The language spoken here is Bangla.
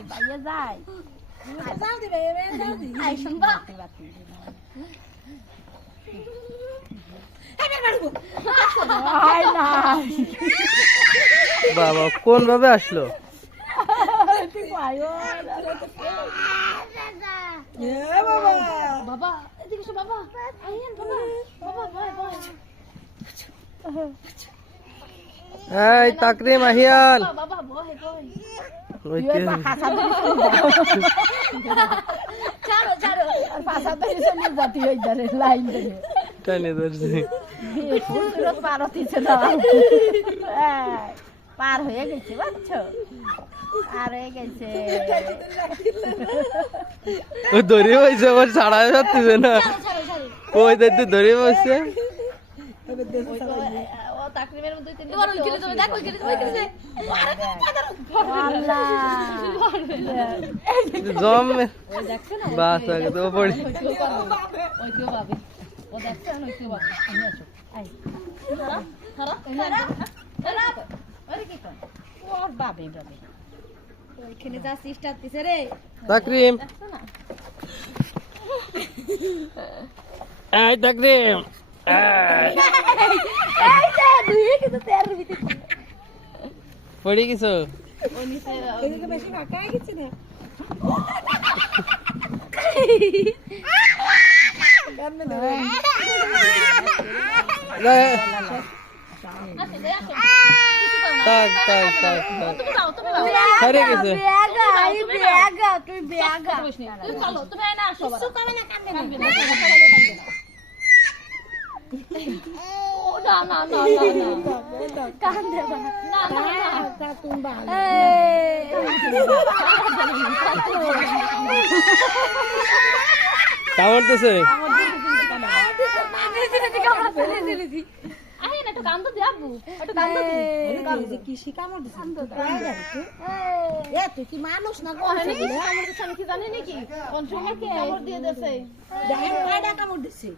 যায় বাইরে যায় যাও দিবে যাও দি আই শুনবা আই না বাবা কোন ভাবে আসলো তুই আয়ো এ বাবা বাবা এদিকে এসো বাবা আইয়েন বাবা বাবা ভয় ভয় এই তাকরিম আহিয়ান বাবা ভয় ভয় ওই তুই বা খাসা ধরে ছাড়ো ছাড়ো আর খাসা ধরে চলে যাতি ওই ধরে লাইন ধরে টানে ধরছে ফুলগুলো পার হতেছে না পার হয়ে গেছে বুঝছো পার হয়ে গেছে ওই দড়ি বইছে ওর ছাড়া যাচ্ছে না ওই দেখতে দড়ি বইছে ও তাকরিমের মধ্যে তিন এবার ওই গেলে তুমি দেখো ওই গেলে গেছে আল্লাহ জম ওই দেখছ না বাস আগে তো পড়ি ওই কেউ ভাবে ও দেখছ না ওই কেউ ভাবে আমি আসো আই খারাপ খারাপ আরে কি কোন ওর ভাবে ভাবে ওইখানে যা সিস্টার দিছে রে তাকরিম দেখছ না এই তাকরিম এই যা দুই কিন্তু তের ভিতরে পড়ি কিছু ওই নিচে এদিকে বেশি ফাঁকা হয়ে গেছে না গান ধরে তাক তাক তাক তাক সরে গেছে তুই বেগা তুই চলো তুমি না আসো কিছু কমে না কান্দবে না ও না না না না কান্দবে না না না তা তুমি ভালো কামড়তেছে কৃষি কামড় দিছে তুই কি মানুষ না দেখেন কয়টা কামড় দিছে